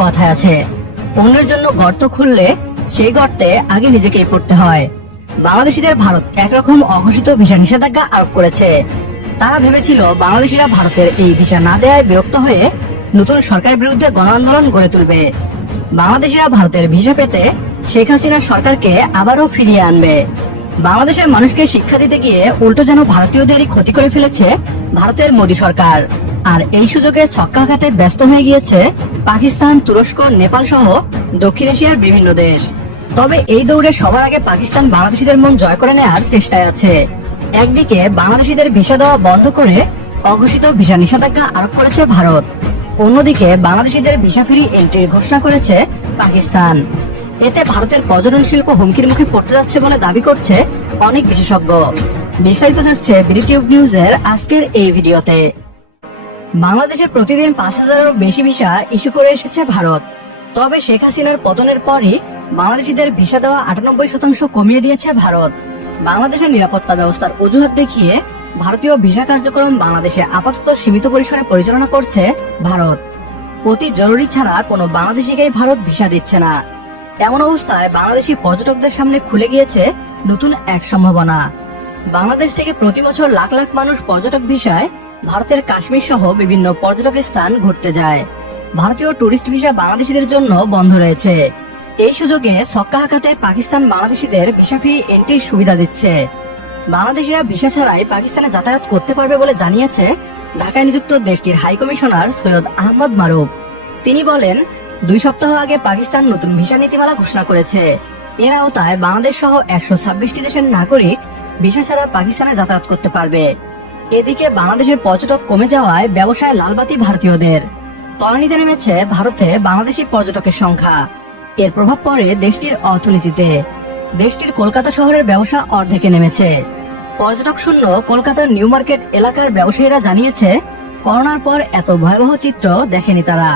কথায় আছে, অন্যের জন্য গর্ত খুললে সেই গর্তে আগে নিজেকেই পড়তে হয়। বাংলাদেশিদের ভারত একরকম অঘোষিত ভিসা নিষেধাজ্ঞা আরোপ করেছে। তারা ভেবেছিল বাংলাদেশিরা ভারতের এই ভিসা না দেওয়ায় বিরক্ত হয়ে নতুন সরকারের বিরুদ্ধে গণ আন্দোলন গড়ে তুলবে। বাংলাদেশিরা ভারতের ভিসা পেতে শেখ হাসিনার সরকারকে আবারও ফিরিয়ে আনবে। বাংলাদেশের মানুষকে শিক্ষা দিতে গিয়ে উল্টো যেন ভারতীয়দেরই ক্ষতি করে ফেলেছে ভারতের মোদী সরকার। আর এই সুযোগে ছক্কাঘাতে ব্যস্ত হয়ে গিয়েছে পাকিস্তান, তুরস্ক, নেপাল সহ দক্ষিণ এশিয়ার বিভিন্ন দেশ। তবে এই দৌড়ে সবার আগে পাকিস্তান বাংলাদেশিদের মন জয় করে নেওয়ার চেষ্টায় আছে। একদিকে বাংলাদেশিদের ভিসা দেওয়া বন্ধ করে অঘোষিত ভিসা নিষেধাজ্ঞা আরোপ করেছে ভারত, অন্যদিকে বাংলাদেশিদের ভিসা ফ্রি এন্ট্রির ঘোষণা করেছে পাকিস্তান। এতে ভারতের পর্যটন শিল্প হুমকির মুখে পড়তে যাচ্ছে বলে দাবি করছে অনেক বিশেষজ্ঞ। বিস্তারিত থাকছে বিডিটিউব নিউজের আজকের এই ভিডিওতে। বাংলাদেশে প্রতিদিন ৫,০০০-এরও বেশি ভিসা ইস্যু করে এসেছে ভারত। তবে শেখ হাসিনার পতনের পরই বাংলাদেশিদের ভিসা দেওয়া ৯৮% কমিয়ে দিয়েছে ভারত। বাংলাদেশের নিরাপত্তা ব্যবস্থার অজুহাত দেখিয়ে ভারতীয় ভিসা কার্যক্রম বাংলাদেশে আপাতত সীমিত পরিসরে পরিচালনা করছে ভারত। অতি জরুরি ছাড়া কোনো বাংলাদেশিকেই ভারত ভিসা দিচ্ছে না। এমন অবস্থায় বাংলাদেশি পর্যটকদের সামনে খুলে গিয়েছে নতুন এক সম্ভাবনা। বাংলাদেশ থেকে প্রতি বছর লাখ লাখ মানুষ পর্যটক ভিসায় ভারতের কাশ্মীর সহ বিভিন্ন পর্যটক স্থান ঘুরতে যায়। ভারতীয় টুরিস্ট ভিসা বাংলাদেশিদের জন্য বন্ধ রয়েছে। এই সুযোগে ছক্কা হাঁকাতে পাকিস্তান বাংলাদেশিদের ভিসা ফ্রি এন্ট্রির সুবিধা দিচ্ছে। বাংলাদেশিরা ভিসা ছাড়াই পাকিস্তানে যাতায়াত করতে পারবে বলে জানিয়েছে ঢাকায় নিযুক্ত দেশটির হাই কমিশনার সৈয়দ আহমদ মারুফ। তিনি বলেন, ২ সপ্তাহ আগে পাকিস্তান নতুন ভিসা নীতিমালা ঘোষণা করেছে। এর আওতায় বাংলাদেশ সহ ১২৬টি দেশের নাগরিক ভিসা ছাড়া পাকিস্তানে যাতায়াত করতে পারবে। এদিকে বাংলাদেশের পর্যটক কমে যাওয়ায় ব্যবসায় লালবাতি ভারতীয়দের। তলানিতে নেমেছে ভারতে বাংলাদেশি পর্যটকের সংখ্যা। এর প্রভাব পড়ে দেশটির অর্থনীতিতে। দেশটির কলকাতা শহরের ব্যবসা অর্ধেকে নেমেছে। পর্যটক শূন্য কলকাতার নিউ মার্কেট এলাকার ব্যবসায়ীরা জানিয়েছে, করোনার পর এত ভয়াবহ চিত্র দেখেনি তারা।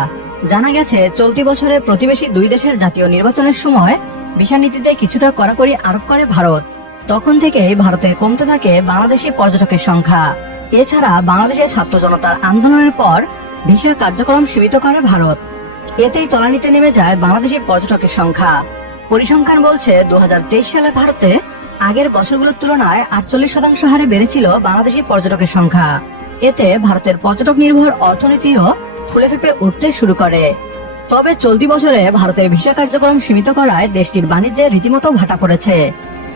জানা গেছে, চলতি বছরের প্রতিবেশী ২ দেশের জাতীয় নির্বাচনের সময় ভিসা নীতিতে কিছুটা কড়াকড়ি আরোপ করে ভারত। তখন থেকেই ভারতে কমতে থাকে বাংলাদেশি পর্যটকের সংখ্যা। এছাড়া বাংলাদেশের ছাত্র জনতার আন্দোলনের পর ভিসা কার্যক্রম সীমিত করে ভারত। এতেই তলানিতে নেমে যায় বাংলাদেশি পর্যটকের সংখ্যা। পরিসংখ্যান বলছে, ২০২৩ সালে ভারতে আগের বছরগুলোর তুলনায় ৪৮% হারে বেড়েছিল বাংলাদেশি পর্যটকের সংখ্যা। এতে ভারতের পর্যটক নির্ভর অর্থনীতিও ফুলে ফেঁপে উঠতে শুরু করে। তবে চলতি বছরে ভারতের ভিসা কার্যক্রম সীমিত করায় দেশটির বাণিজ্যে রীতিমতো ভাটা পড়েছে।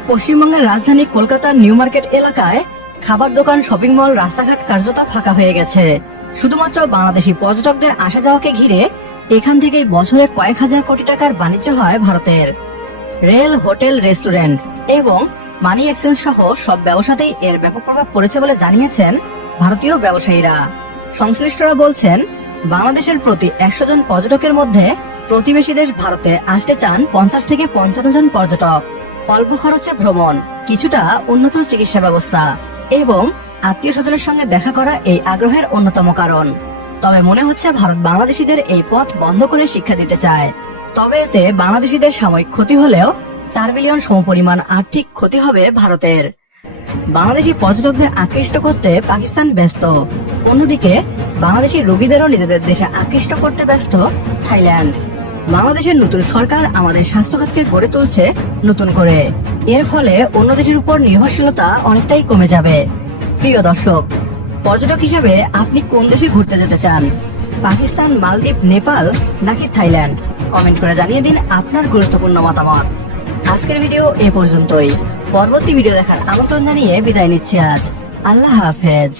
পশ্চিমবঙ্গের রাজধানী কলকাতার নিউ মার্কেট এলাকায় খাবার দোকান, শপিং মল, রাস্তাঘাট কার্যত ফাঁকা হয়ে গেছে। শুধুমাত্র বাংলাদেশি পর্যটকদের আসা যাওয়াকে ঘিরে এখান থেকেই বছরে কয়েক হাজার কোটি টাকার বাণিজ্য হয় ভারতের। রেল, হোটেল, রেস্টুরেন্ট এবং মানি এক্সচেঞ্জ সহ সব ব্যবসাতেই এর ব্যাপক প্রভাব পড়েছে বলে জানিয়েছেন ভারতীয় ব্যবসায়ীরা। সংশ্লিষ্টরা বলছেন, বাংলাদেশের প্রতি ১০০ জন পর্যটকের মধ্যে প্রতিবেশী দেশ ভারতে আসতে চান ৫০ থেকে ৫৫ জন পর্যটক। অল্প খরচে ভ্রমণ, কিছুটা উন্নত চিকিৎসা ব্যবস্থা এবং আত্মীয় স্বজনের সঙ্গে দেখা করা এই আগ্রহের অন্যতম কারণ। তবে মনে হচ্ছে ভারত বাংলাদেশিদের এই পথ বন্ধ করে শিক্ষা দিতে চায়। তবে এতে বাংলাদেশিদের সাময়িক ক্ষতি হলেও ৪ বিলিয়ন সমপরিমাণ আর্থিক ক্ষতি হবে ভারতের। বাংলাদেশি পর্যটকদের আকৃষ্ট করতে পাকিস্তান ব্যস্ত, অন্যদিকে বাংলাদেশি রোগীদেরও নিজেদের দেশে আকৃষ্ট করতে ব্যস্ত থাইল্যান্ড। বাংলাদেশের নতুন সরকার আমাদের স্বাস্থ্যখাতকে গড়ে তুলছে নতুন করে। এর ফলে অন্য দেশের উপর নির্ভরশীলতা অনেকটাই কমে যাবে। প্রিয় দর্শক, পর্যটক হিসেবে আপনি কোন দেশে ঘুরতে যেতে চান? পাকিস্তান, মালদ্বীপ, নেপাল নাকি থাইল্যান্ড? কমেন্ট করে জানিয়ে দিন আপনার গুরুত্বপূর্ণ মতামত। আজকের ভিডিও এ পর্যন্তই। পরবর্তী ভিডিও দেখার আমন্ত্রণ জানিয়ে বিদায় নিচ্ছি আজ। আল্লাহ হাফেজ।